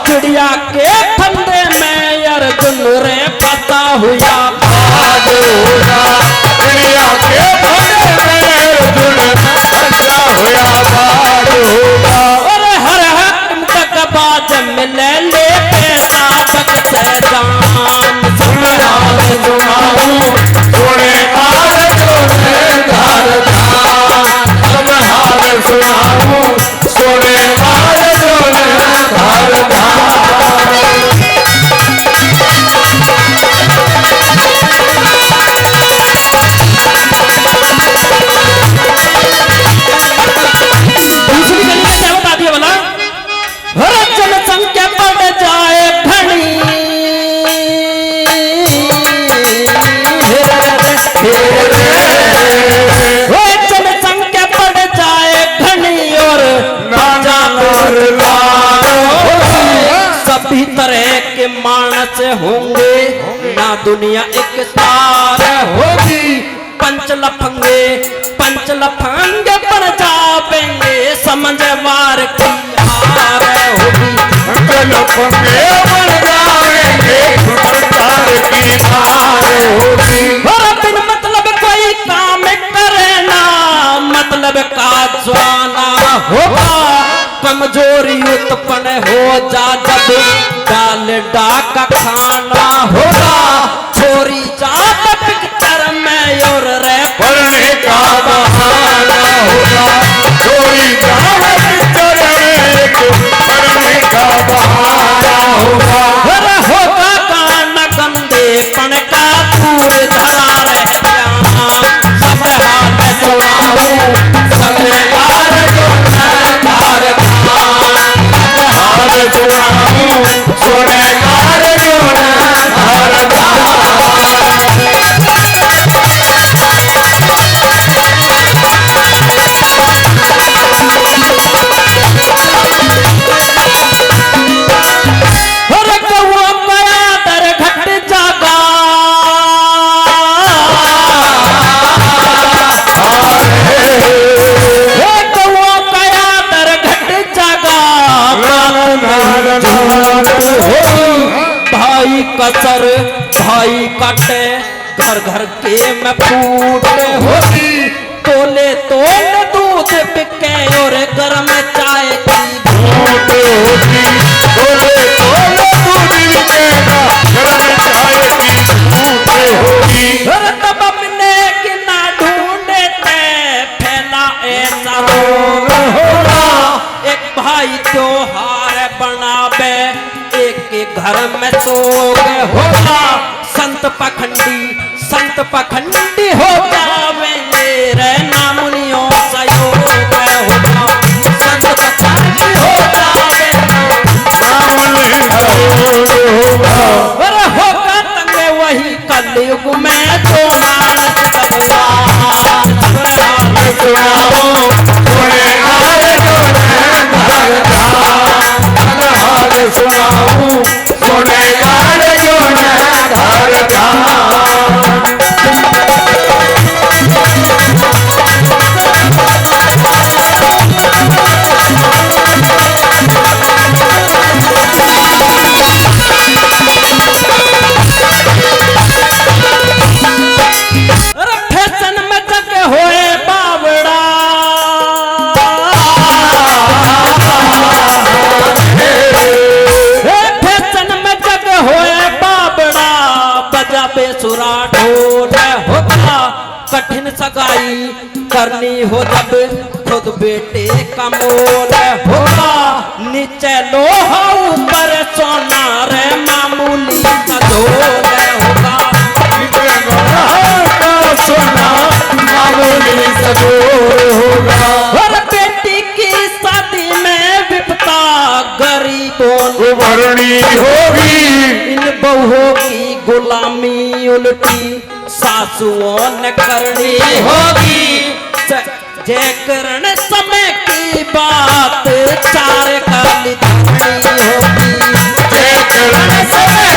चिड़िया के फंदे में अर्जुन रे पता हुआ बाज होगा। चिड़िया के फंदे में अर्जुन फंसा हुआ बाज होगा। और हर हक तक बाज मिले ले पैसा तक से जान सुनाऊं सोने हार जो है घर अब हार सुनाऊं सोने हार जो है घर दूसरी गली में क्या बता दिया बोला हर जनसंख्या बढ़ जाए घनी जनसंख्या बढ़ जाए घनी और नाना सभी तरह के मानस होंगे ना दुनिया एक तार होगी। पंच लफंगे पर जावेंगे समझवार की हार होगी। पंगे बन जाएंगे सरकार की हार होगी। और बिन मतलब कोई काम करे ना मतलब का ज्वाला होगा। कमजोरी उत्पन्न हो जा जब डाल डाका खाना होगा। छोरी जात पिक्चर में और रे पढ़ने का बहाना होगा। चोरी जावे पिक्चर में एक पढ़ने का बहाना होगा। हर होगा कान गंदे पण का दूर धरा रह जाना। सब हाल सुनाऊं सब यार जो हार सुनाऊं सोने हार जो हार हर कौआ कया दर घट जागा। हे कौआ कया दर घट जागा। भाई कसर भाई कटे घर घर के में फूट होगी। तोले तोले दूध बिके और घर में चाय की घूट होगी। तोले तोले दूध बिकेगा घर में चाय की घूट होगी। घर तब अपने की ना ढूंढे ते फैला ऐसा रोग होगा। एक भाई त्योहार बनावे एक के घर में सोग होगा। संत पखंडी हो जावेंगे रे नामुनियों सहयोग होगा। संत पखंडी हो जावेंगे और होगा तंगे वही कलयुग में जो मानस भगवान सुनाओ सोने हार जो घर हार सुनाऊं सोने हार जो फैशन में जग होए बावड़ा। फैशन में जग होए बावड़ा बजा बेसुरा ढोल होगा। कठिन सगाई करनी हो जब खुद बेटे का मोल होगा। नीचे लोहा ऊपर सोना रे मामूली का ढोल होगा। सोना मामूली गुलामी उल्टी सासुओं ने करनी होगी। जय करण समय की बात चार काली धरनी होगी। जय करण समय